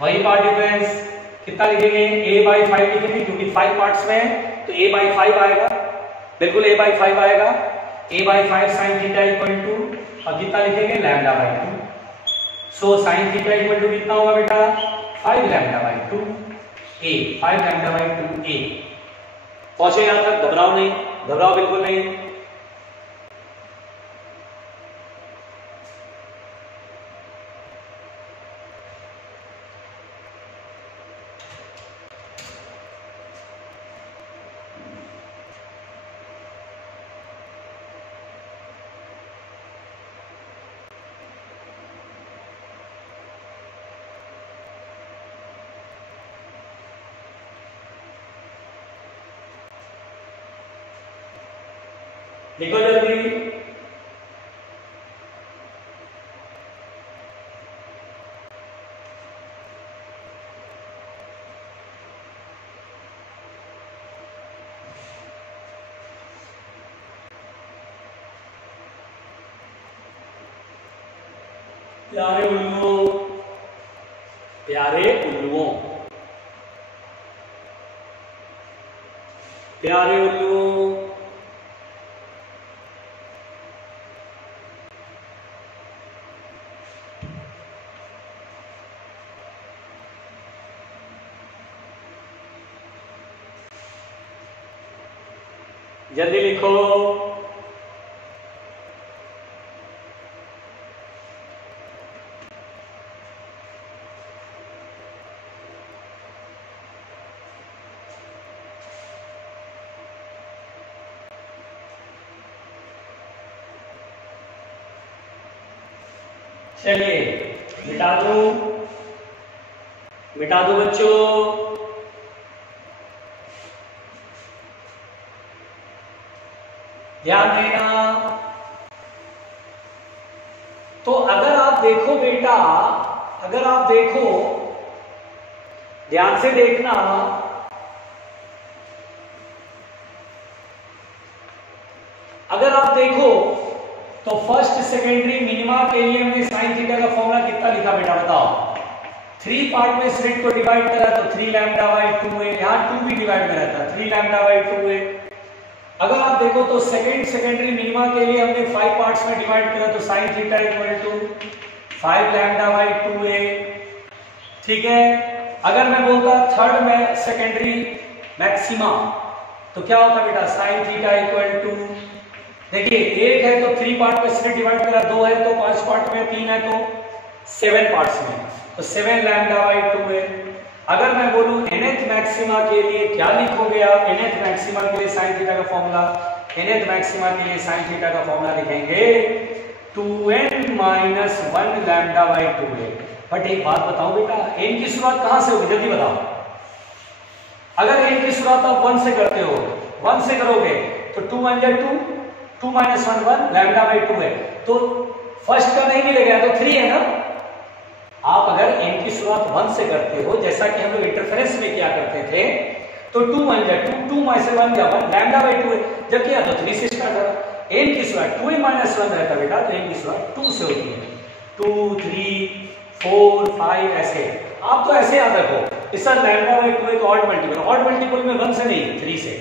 वही पार्ट डिफरेंस कितना लिखेंगे, a/5 लिखेंगे, क्योंकि 5 पार्ट्स में है तो a/5 आएगा, बिल्कुल a/5 आएगा, a/5 sin theta equal to, अब कितना लिखेंगे, λ/2, सो sin थीटा इक्वल टू कितना होगा बेटा, 5λ/2 a, 5λ/2 a। पहुंचे यहां तक, घबराओ नहीं, घबराओ बिल्कुल नहीं। देखो जल्दी, प्यारे उल्लुओं, प्यारे उल्लुओं, प्यारे उल्लुओं, जल्दी लिखो, चलिए मिटा दो, मिटा दो बच्चों। ध्यान देना, तो अगर आप देखो बेटा, अगर आप देखो, ध्यान से देखना, अगर आप देखो तो फर्स्ट सेकेंडरी मिनिमा के लिए हमने साइन थीटा का फॉर्मूला कितना लिखा बेटा, बताओ। 3 पार्ट में स्लिट को डिवाइड करा तो 3λ/2 है, यहां 2 भी डिवाइड में रहता है, 3λ/2 है। अगर आप देखो तो सेकेंडरी मिनिमा के लिए हमने 5 पार्ट्स में डिवाइड करा तो sine theta equal to 5 lambda by 2a। ठीक है, अगर मैं बोलता थर्ड में सेकेंडरी मैक्सिमा तो क्या होता बेटा, साइन थीटा इक्वल टू, देखिए एक है तो 3 पार्ट में इसने डिवाइड करा, 2 है तो 5 पार्ट में, 3 है तो 7 पार्ट्स में, तो 7 लैम्डा बाई 2a। अगर मैं बोलूं nth मैक्सिमा के लिए क्या लिखोगे आप, nth मैक्सिमा के लिए साइन थीटा का फॉर्मूला, nth मैक्सिमा के लिए साइन थीटा का फॉर्मूला लिखेंगे 2n minus 1 lambda by 2a। But एक बात बताओ बेटा, n की शुरुआत कहां से होगी, जल्दी बताओ। अगर n की शुरुआत आप 1 से करते हो, 1 से करोगे तो 2 1 जा 2, 2 माइनस 1 1 लैम्डा बाई 2 है, तो फर्स्ट का नहीं मिलेगा तो 3 है ना। आप अगर n की शुरुआत 1 से करते हो, जैसा कि हम लोग इंटरफेरेंस में क्या करते थे, तो 2 1 जा 2, 2 माइनस 1 जा 1 लैम्डा बाई 2 है, जब किया तो 3 से स्टार्ट होगा। n की शुरुआत 2 माइनस 1 रहता बेटा, तो n की शुरुआत 2 से होती है, 2 3 4 5 ऐसे। आप तो ऐसे याद रखो, इस लैम्डा बाई 2 है तो ऑड मल्टीपल में 1 से नहीं 3 से।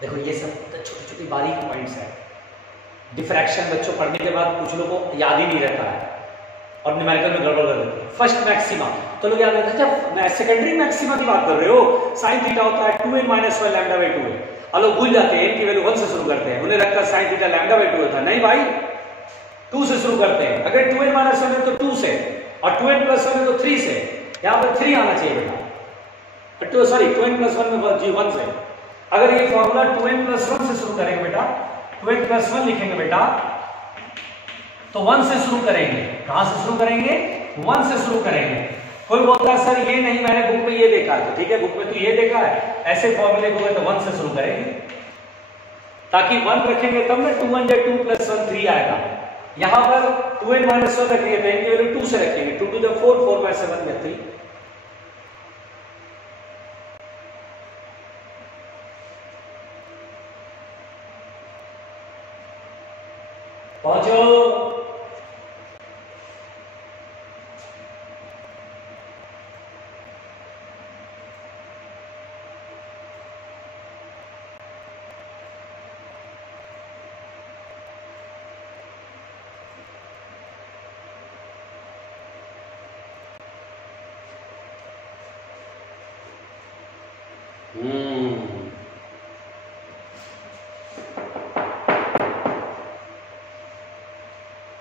देखो ये सब छोटी छोटी बारीक पॉइंट्स है, डिफ्रैक्शन बच्चों पढ़ने के बाद कुछ लोगों को याद ही नहीं रहता है और न्यूमेरिकल में गड़बड़ कर देते हैं। फर्स्ट मैक्सिमा तो लोग याद रखते हैं, जब सेकेंडरी मैक्सिमा की बात कर रहे हो साइन थीटा होता है 2n माइनस 1 लैम्डा बाई 2 है, और लोग भूल जाते हैं n की वैल्यू 1 से शुरू करते हैं, उन्हें लगता है साइन थीटा लैम्डा बाई 2 होता है। नहीं भाई, 2 से शुरू करते हैं। अगर 2n माइनस 1 है तो 2 से, और 2n प्लस 1 है तो 3 से, यहाँ पर 3 आना चाहिए बेटा, सॉरी 2n प्लस 1 में जी 1 से। अगर ये फॉर्मूला 2n प्लस 1 से शुरू करेंगे बेटा, 2n प्लस 1 लिखेंगे बेटा, तो 1 से शुरू करेंगे। कहां से शुरू करेंगे, 1 से शुरू करेंगे। कोई बोलता है सर ये नहीं, मैंने बुक में ये देखा है, तो ठीक है बुक में तो ये देखा है, ऐसे फॉर्मूले को तो 1 से शुरू करेंगे, ताकि 1 रखेंगे तब ना 2 1 2 प्लस 1 3 आएगा। यहां पर 2n माइनस 1 रखेंगे तो n की वैल्यू 2 से रखेंगे, 2 टू द 4 4 बाय 7 में 3। पहुंचो,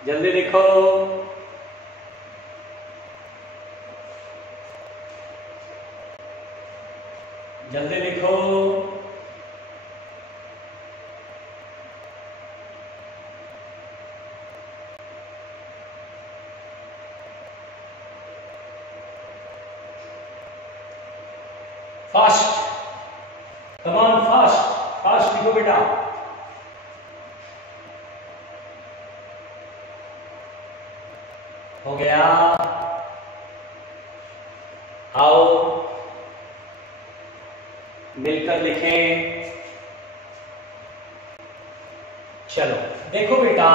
जल्दी लिखो। जल्दी लिखो। Fast, come on fast, fast लिखो बेटा। हो गया, आओ मिलकर लिखें। चलो देखो बेटा,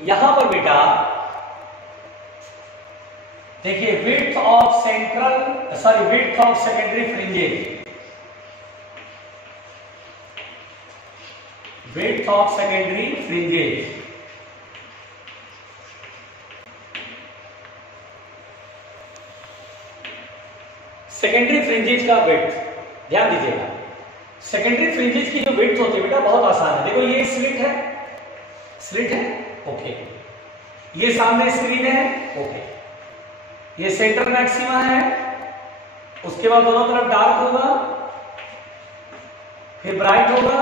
यहां पर बेटा देखिए, width of central sorry width of secondary fringes, width of secondary fringes, secondary fringes का विड्थ ध्यान दीजिएगा। सेकेंडरी फ्रिंजेज की जो विड्थ होती है बेटा बहुत आसान है। देखो ये स्लिट है, स्लिट है, ओके, ये सामने स्क्रीन है, ओके, ये सेंट्रल मैक्सिमा है, उसके बाद दोनों तरफ डार्क होगा, फिर ब्राइट होगा,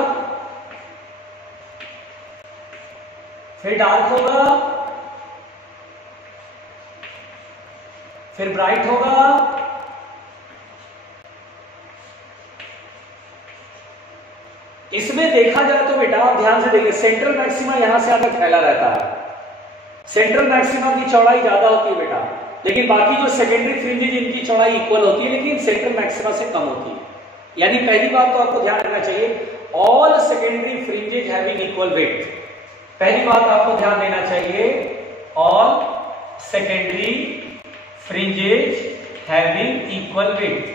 फिर डार्क होगा, फिर ब्राइट होगा, इसमें देखा जाए तो बेटा आप ध्यान से देखिए, सेंट्रल मैक्सिमा यहां से आकर फैला रहता है, सेंट्रल मैक्सिमा की चौड़ाई ज्यादा होती है बेटा, लेकिन बाकी जो सेकेंडरी फ्रिंजेज इनकी चौड़ाई इक्वल होती है, लेकिन सेंट्रल मैक्सिमा से कम होती है। यानी पहली बात तो आपको ध्यान रखना चाहिए, all secondary fringes having equal width. पहली बात आपको ध्यान देना चाहिए, all secondary fringes having equal width,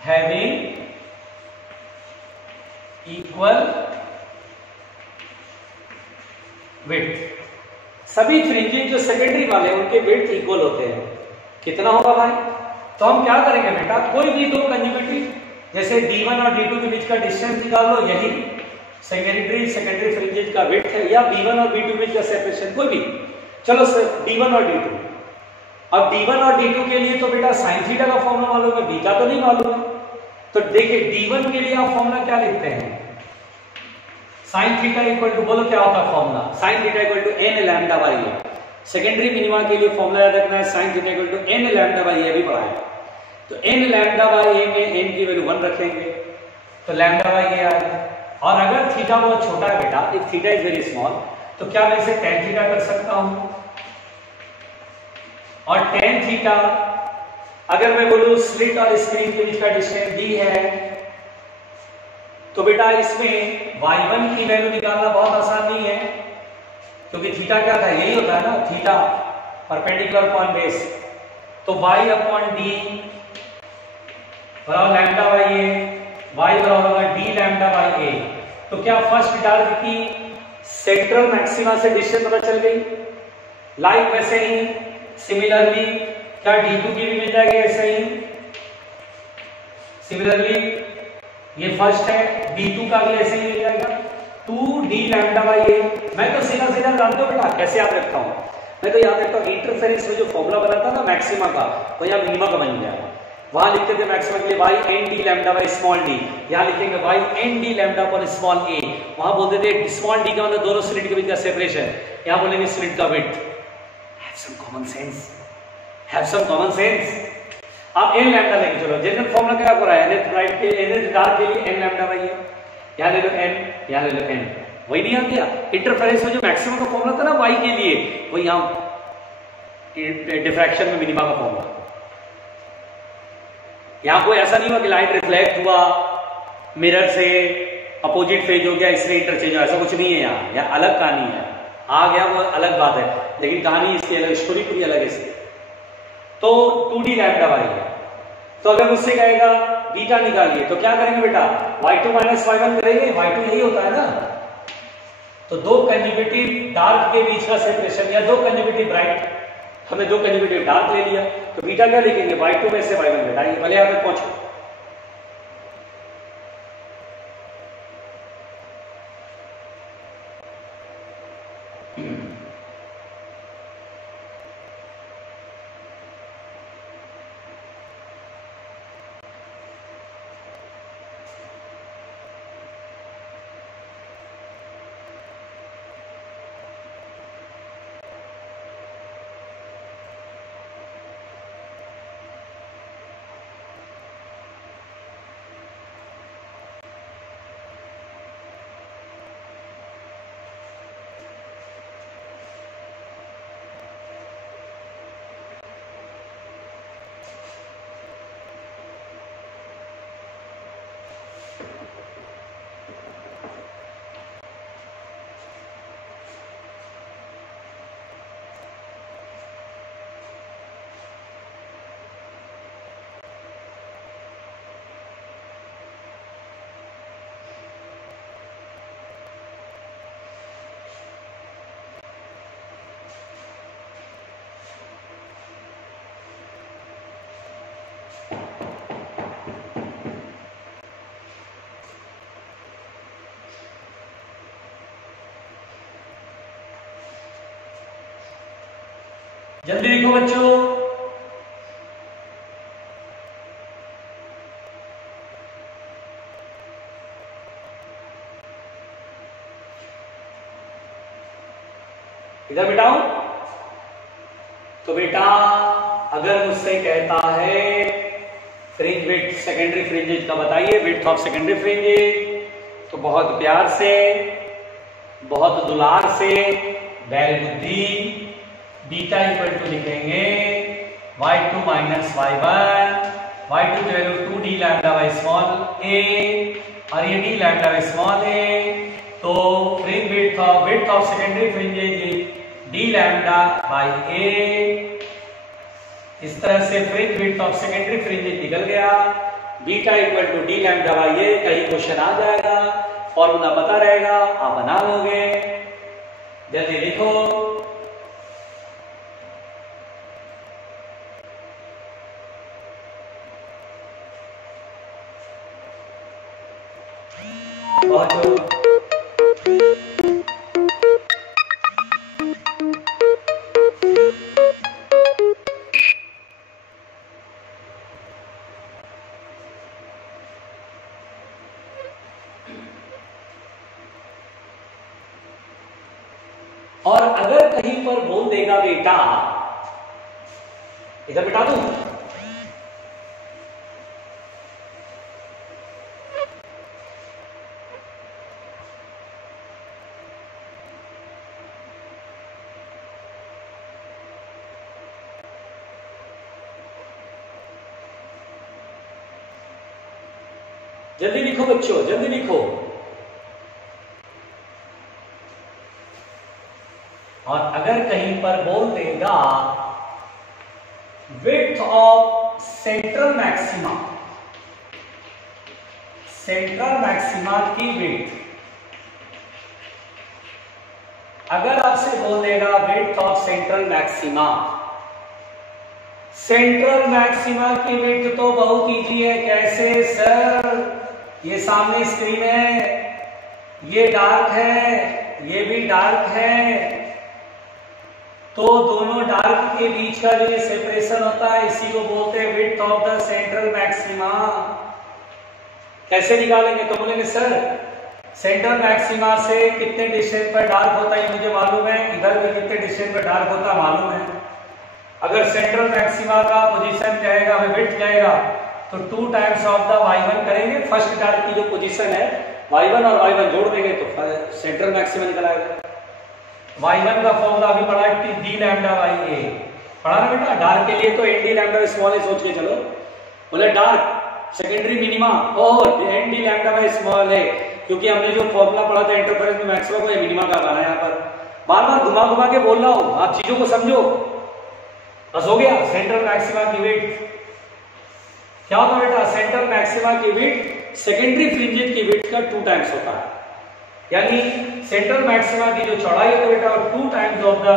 having equal width। सभी फ्रिंजेस जो सेकेंडरी वाले हैं उनके विड्थ इक्वल होते हैं। कितना होगा भाई? तो हम क्या करेंगे बेटा, कोई भी दो कंज्यूगेटिव, जैसे D1 और D2 के बीच का डिस्टेंस निकाल लो, यही सेकेंडरी फ्रिंजेस का विड्थ है, या B1 और B2 के बीच का सेपरेशन, कोई भी। चलो सर D1 और D2। अब D1 और D2 के लिए तो बेटा साइन थीटा का फॉर्मूला मालूम है, बीटा तो नहीं मालूम है। तो देखिए D1 के लिए आप फॉर्मूला क्या लिखते हैं, साइन थीटा इक्वल टू, बोलो क्या होता है formula, sine theta equal to n lambda by a. Secondary minima के लिए फॉर्मूला याद रखना है, sine theta equal to n lambda by a, भी पढ़ा है। तो n लैम्डा बाई ए में n की वैल्यू 1 रखेंगे तो लैम्डा बाई ए आ गया। और अगर थीटा बहुत छोटा है बेटा, if theta is very small, तो क्या मैं इसे tan थीटा कर सकता हूं। और tan थीटा अगर मैं बोलूं स्लिट और स्क्रीन के बीच का डिस्टेंस d है, तो बेटा इसमें y1 की वैल्यू निकालना बहुत आसान नहीं है, क्योंकि थीटा क्या था, यही होता है ना, थीटा परपेंडिकुलर अपॉन बेस। तो y अपॉन d बराबर लैम्डा बाई ए, y बराबर होगा d लैम्डा बाई ए। तो क्या फर्स्ट डार्क की सेंट्रल मैक्सिमा से डिस्टेंस पता चल गई। लाइक वैसे ही सिमिलरली क्या D2 की भी मिल जाएगी ऐसे ही। सिमिलरली ये फर्स्ट है, D2 का भी ऐसे ही मिल जाएगा 2d लैम्डा बाई ए। मैं तो सीधा सीधा जानता हूं बेटा, कैसे याद रखता हूं, मैं तो याद रखता हूं इंटरफेरेंस में जो फॉर्मूला बना था ना मैक्सिमा का, वो यहाँ मिनिमा का बन गया। वहां लिखते थे मैक्सिमा के लिए y n d lambda by small d, यहाँ लिखेंगे y n d lambda upon small a। वहां बोलते थे स्मॉल d का मतलब दोनों स्लिट के बीच का सेपरेशन, यहाँ बोलेंगे स्लिट का width. Have some common sense, have some common sense. आप n लैम्डा लेके चलो, जनरल फॉर्मूला क्या हो रहा है, nth राइट के nth डार्क के लिए n लैम्डा बाई है, यहाँ ले लो n, यहाँ ले लो n, वही नहीं आ गया। इंटरफेरेंस में जो मैक्सिमम का फॉर्मूला था ना y के लिए, वो यहाँ डिफ्रैक्शन में मिनिमा का फॉर्मूला। यहाँ कोई ऐसा नहीं हुआ कि लाइट रिफ्लेक्ट हुआ मिरर से, अपोजिट फेज हो गया इसलिए इंटरचेंज हुआ, ऐसा कुछ नहीं है। यहाँ अलग कहानी है, आ गया वो अलग बात है, लेकिन कहानी इसकी अलग, स्टोरी पूरी अलग है इसकी। तो 2d लैम्डा बाई है। तो अगर मुझसे कहेगा बीटा निकालिए, तो क्या करेंगे बेटा, y2 माइनस y1 करेंगे, y2 यही होता है ना। तो दो कंज्यूगेटिव डार्क के बीच का सेपरेशन, या दो कंज्यूगेटिव ब्राइट, हमने दो कंज्यूगेटिव डार्क ले लिया, तो बीटा क्या लिखेंगे, y2 में से y1 घटाएंगे, भले यहाँ तक पहुंचो। जल्दी लिखो बच्चों। इधर बिठाओ। तो बेटा अगर मुझसे कहता है फ्रिंज विड्थ सेकेंडरी फ्रिंजेज का बताइए, विड्थ ऑफ सेकेंडरी फ्रिंजेज, तो बहुत प्यार से, बहुत दुलार से, बैल बुद्धि, बीटा इक्वल टू लिखेंगे y2 माइनस y1, y2 की value 2d lambda by small a, और ये d lambda by small a। तो fringe width of secondary fringes D lambda by a. इस तरह से fringe width of secondary fringe निकल गया, beta equal to D lambda by a. कहीं question आ जाएगा, फॉर्मूला पता रहेगा, आप बना लोगे। जल्दी लिखो। बहुत और अगर कहीं पर बोल देगा बेटा, इधर बिठा दूं, जल्दी लिखो बच्चों, जल्दी लिखो। और अगर कहीं पर बोल देगा width of central maxima, central maxima की विड्थ, अगर आपसे बोल देगा width of central maxima, central maxima की विड्थ तो बहुत इजी है। कैसे सर? ये सामने स्क्रीन है, ये डार्क है, ये भी डार्क है, तो दोनों डार्क के बीच का जो सेपरेशन होता है इसी को बोलते हैं width of the central maxima. कैसे निकालेंगे? तो बोलेंगे सर सेंट्रल मैक्सिमा से कितने डिस्टेंस पर डार्क होता है मुझे मालूम है, इधर भी कितने डिस्टेंस पर डार्क होता मालूम है। अगर सेंट्रल मैक्सिमा का पोजीशन कहेगा, हमें विड्थ कहेगा, तो 2 टाइम्स ऑफ द y1 करेंगे। फर्स्ट डार्क की जो पोजीशन है y1 और y1 जोड़ देंगे तो सेंट्रल मैक्सिमा निकल आएगा। y1 का फॉर्मूला अभी पढ़ा है डी लैम्डा बाई ए, पढ़ा ना बेटा? डार्क के लिए तो एन डी लैम्डा स्मॉल है, सोच के चलो। बोले डार्क सेकेंडरी मिनिमा और N D lambda by small है, क्योंकि हमने जो फॉर्मूला पढ़ा था इंटरफेरेंस में मैक्सिमा को मिनिमा का बनाया। यहाँ पर बार बार घुमा घुमा के बोल रहा हूं, आप चीजों को समझो। बस हो गया। सेंट्रल मैक्सिमा की विड्थ क्या होता है बेटा? सेंट्रल मैक्सिमा की विड्थ सेकेंडरी फ्रिंजेस की विड्थ का 2 टाइम्स होता है, यानी सेंट्रल मैक्सिमा की जो चौड़ाई होती है बेटा 2 times of the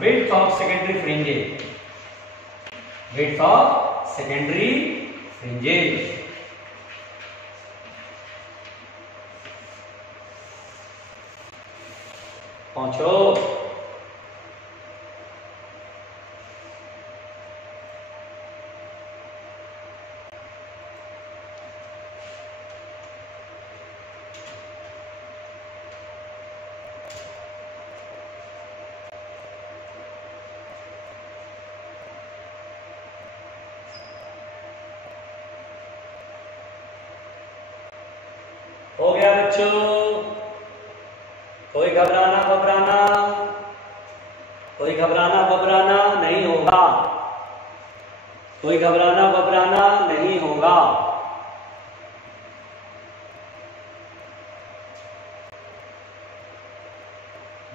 width of secondary fringes, width of secondary fringes. पहुंचो। हो गया बच्चों? कोई घबराना घबराना, कोई घबराना घबराना नहीं होगा, कोई घबराना घबराना नहीं होगा।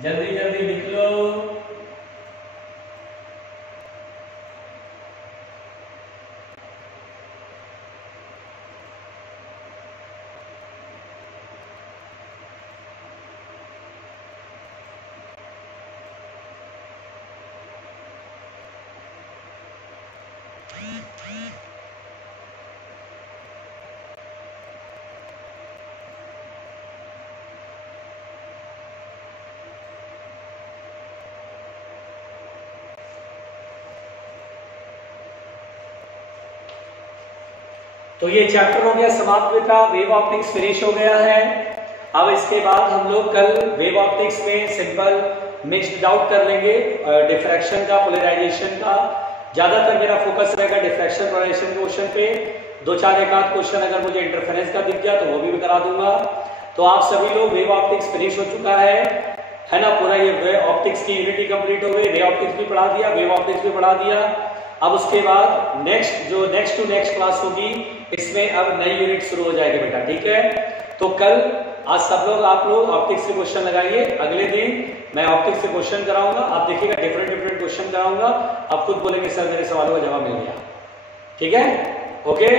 जल्दी जल्दी लिख लो। तो ये चैप्टर हो गया समाप्त बेटा। वेव ऑप्टिक्स फिनिश हो गया है। अब इसके बाद हम लोग कल वेव ऑप्टिक्स में सिंपल मिक्स्ड डाउट कर लेंगे, डिफ्रैक्शन का, पोलराइजेशन का। ज्यादातर मेरा फोकस रहेगा डिफ्रैक्शन पोलराइजेशन क्वेश्चन पे। 2-4 एक आध क्वेश्चन अगर मुझे इंटरफेरेंस का दिख गया तो वो भी करा दूंगा। तो आप सभी लोग, वेव ऑप्टिक्स फिनिश हो चुका है ना पूरा। ये वेव ऑप्टिक्स की यूनिटी कंप्लीट हो गई। वेव ऑप्टिक्स भी पढ़ा दिया, वेव ऑप्टिक्स भी पढ़ा दिया। अब उसके बाद नेक्स्ट टू नेक्स्ट क्लास होगी, इसमें अब नई यूनिट शुरू हो जाएगी बेटा, ठीक है। तो कल आज सब लोग आप लोग ऑप्टिक्स से क्वेश्चन लगाइए, अगले दिन मैं ऑप्टिक्स से क्वेश्चन कराऊंगा, आप देखिएगा डिफरेंट क्वेश्चन कराऊंगा, आप खुद बोलेंगे सर मेरे सवालों का जवाब मिल गया। ठीक है, ओके।